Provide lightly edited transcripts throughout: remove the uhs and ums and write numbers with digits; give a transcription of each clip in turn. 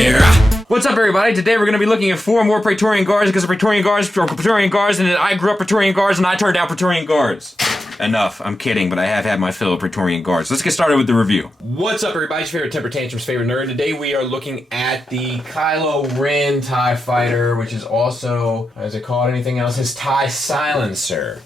here. What's up, everybody? Today we're going to be looking at 4 more Praetorian Guards because the Praetorian Guards are Praetorian Guards, and I grew up Praetorian Guards, and I turned out Praetorian Guards. Enough. I'm kidding, but I have had my fill of Praetorian Guards. Let's get started with the review. What's up, everybody? It's your favorite Temper Tantrum's favorite nerd. Today we are looking at the Kylo Ren TIE Fighter, which is also, is it called anything else? His TIE Silencer.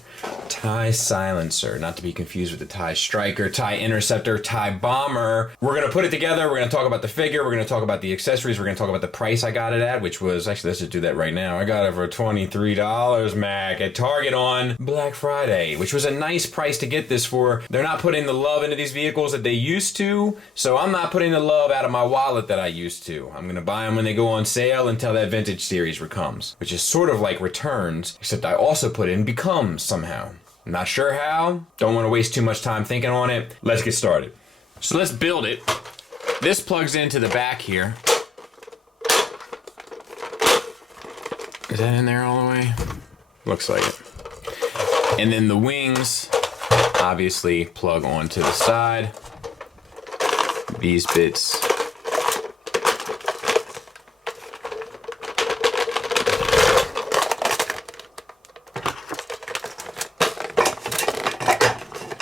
TIE Silencer, not to be confused with the TIE Striker, TIE Interceptor, TIE Bomber. We're going to put it together, we're going to talk about the figure, we're going to talk about the accessories, we're going to talk about the price I got it at, which was, actually let's just do that right now. I got it for $23, Mac, at Target on Black Friday, which was a nice price to get this for. They're not putting the love into these vehicles that they used to, so I'm not putting the love out of my wallet that I used to. I'm going to buy them when they go on sale until that vintage series comes, which is sort of like Returns, except I also put in Becomes somehow. Not sure how, don't want to waste too much time thinking on it. Let's get started. So let's build it. This plugs into the back here. Is that in there all the way? Looks like it. And then the wings obviously plug onto the side. These bits.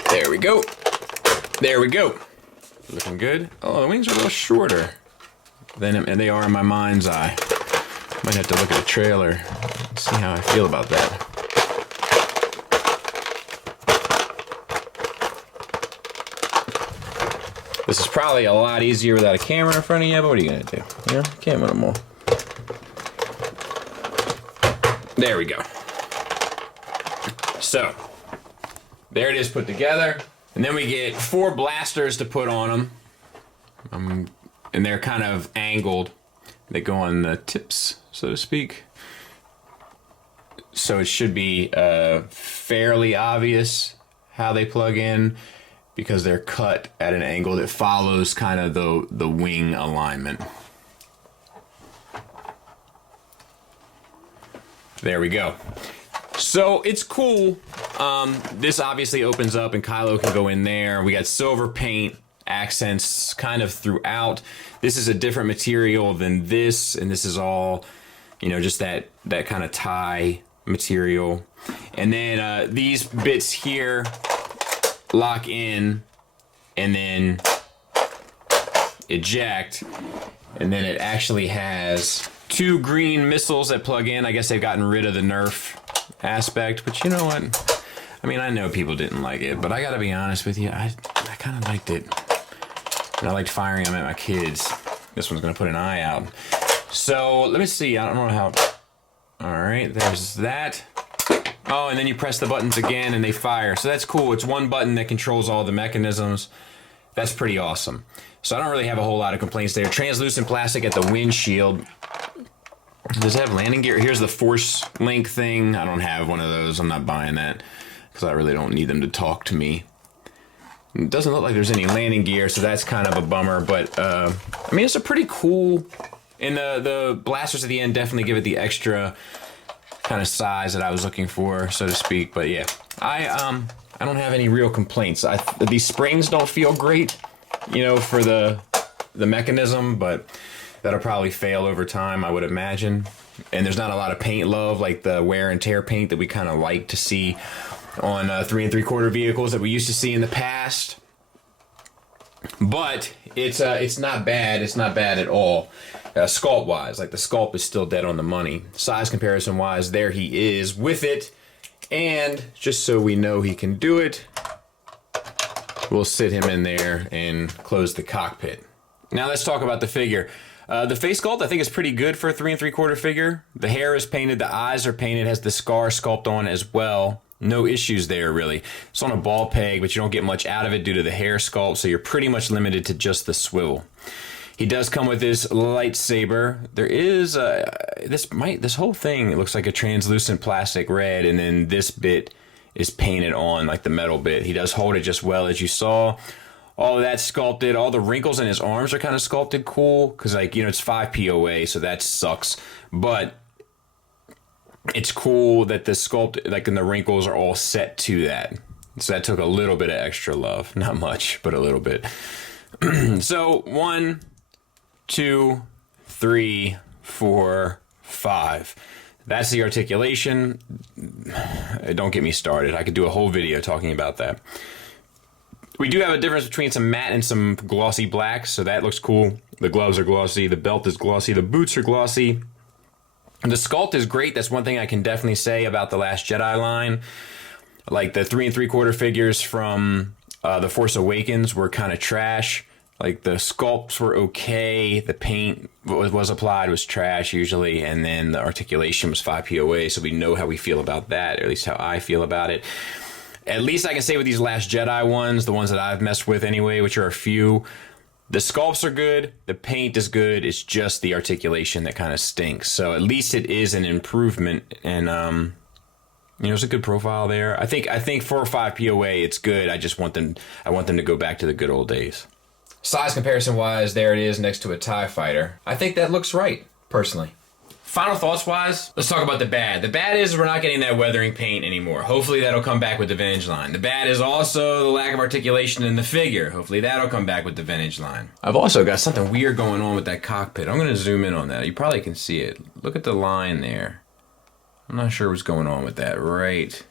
There we go. There we go. Looking good. Oh, the wings are a little shorter than they are in my mind's eye. Might have to look at the trailer and see how I feel about that. This is probably a lot easier without a camera in front of you, but what are you gonna do? You know, can't win them all. There we go. So, there it is put together. And then we get 4 blasters to put on them. And they're kind of angled. They go on the tips, so to speak. So it should be fairly obvious how they plug in because they're cut at an angle that follows kind of the wing alignment. There we go. So it's cool. This obviously opens up and Kylo can go in there. We got silver paint accents kind of throughout. This is a different material than this, and this is all, you know, just that kind of tie material. And then these bits here lock in and then eject, and then it actually has 2 green missiles that plug in. I guess they've gotten rid of the Nerf aspect, but you know what? I mean, I know people didn't like it, but I gotta be honest with you, I kind of liked it. And I liked firing them at my kids. This one's gonna put an eye out. So, let me see, I don't know how... Alright, there's that. Oh, and then you press the buttons again and they fire. So that's cool, it's one button that controls all the mechanisms. That's pretty awesome. So I don't really have a whole lot of complaints there. Translucent plastic at the windshield. Does it have landing gear? Here's the Force Link thing. I don't have one of those. I'm not buying that because I really don't need them to talk to me. It doesn't look like there's any landing gear, so that's kind of a bummer. But, I mean, it's a pretty cool... And the blasters at the end definitely give it the extra kind of size that I was looking for, so to speak. But, yeah, I don't have any real complaints. These springs don't feel great, you know, for the mechanism, but... That'll probably fail over time, I would imagine. And there's not a lot of paint love, like the wear and tear paint that we kind of like to see on 3 3/4 vehicles that we used to see in the past. But it's not bad. It's not bad at all. Sculpt-wise, like the sculpt is still dead on the money. Size comparison-wise, there he is with it. And just so we know he can do it, we'll sit him in there and close the cockpit. Now let's talk about the figure. The face sculpt I think is pretty good for a 3 3/4 figure. The hair is painted, the eyes are painted, has the scar sculpt on as well. No issues there really. It's on a ball peg, but you don't get much out of it due to the hair sculpt, so you're pretty much limited to just the swivel. He does come with this lightsaber. There is this whole thing, it looks like a translucent plastic red, and then this bit is painted on like the metal bit. He does hold it just well, as you saw. All of that's sculpted. All the wrinkles in his arms are kind of sculpted cool. Because, like, you know, it's 5 POA, so that sucks. But it's cool that the sculpt, like, and the wrinkles are all set to that. So that took a little bit of extra love. Not much, but a little bit. So, 1, 2, 3, 4, 5. That's the articulation. Don't get me started. I could do a whole video talking about that. We do have a difference between some matte and some glossy blacks, so that looks cool. The gloves are glossy, the belt is glossy, the boots are glossy. The sculpt is great. That's one thing I can definitely say about the Last Jedi line. Like the 3 3/4 figures from The Force Awakens were kind of trash. Like the sculpts were okay. The paint was applied was trash usually, and then the articulation was 5 POA. So we know how we feel about that, or at least how I feel about it. At least I can say with these Last Jedi ones, the ones that I've messed with anyway, which are a few, the sculpts are good, the paint is good, it's just the articulation that kind of stinks. So at least it is an improvement, and it's a good profile there. I think 4 or 5 POA, it's good. I want them to go back to the good old days. Size comparison wise, there it is next to a TIE fighter. I think that looks right, personally. Final thoughts wise, let's talk about the bad. The bad is we're not getting that weathering paint anymore. Hopefully that'll come back with the vintage line. The bad is also the lack of articulation in the figure. Hopefully that'll come back with the vintage line. I've also got something weird going on with that cockpit. I'm going to zoom in on that. You probably can see it. Look at the line there. I'm not sure what's going on with that right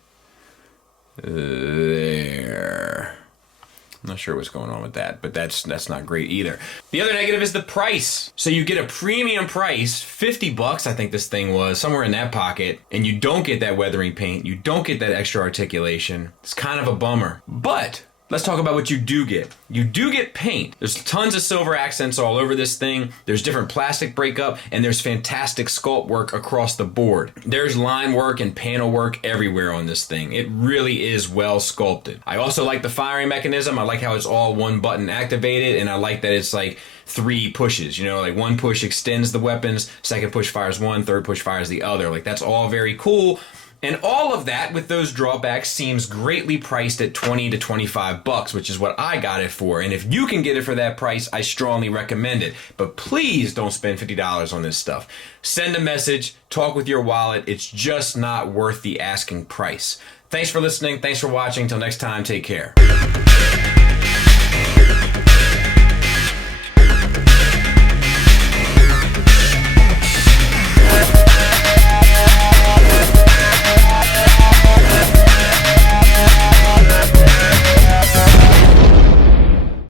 there. I'm not sure what's going on with that, but that's not great either. The other negative is the price. So you get a premium price, $50 I think this thing was, somewhere in that pocket, and you don't get that weathering paint, you don't get that extra articulation. It's kind of a bummer. But let's talk about what you do get. You do get paint. There's tons of silver accents all over this thing. There's different plastic breakup, and there's fantastic sculpt work across the board. There's line work and panel work everywhere on this thing. It really is well sculpted. I also like the firing mechanism. I like how it's all one button activated, and I like that it's like 3 pushes. Like one push extends the weapons, second push fires one, third push fires the other. Like that's all very cool. And all of that, with those drawbacks, seems greatly priced at $20 to $25, which is what I got it for. And if you can get it for that price, I strongly recommend it. But please don't spend $50 on this stuff. Send a message, talk with your wallet. It's just not worth the asking price. Thanks for listening. Thanks for watching. Until next time, take care.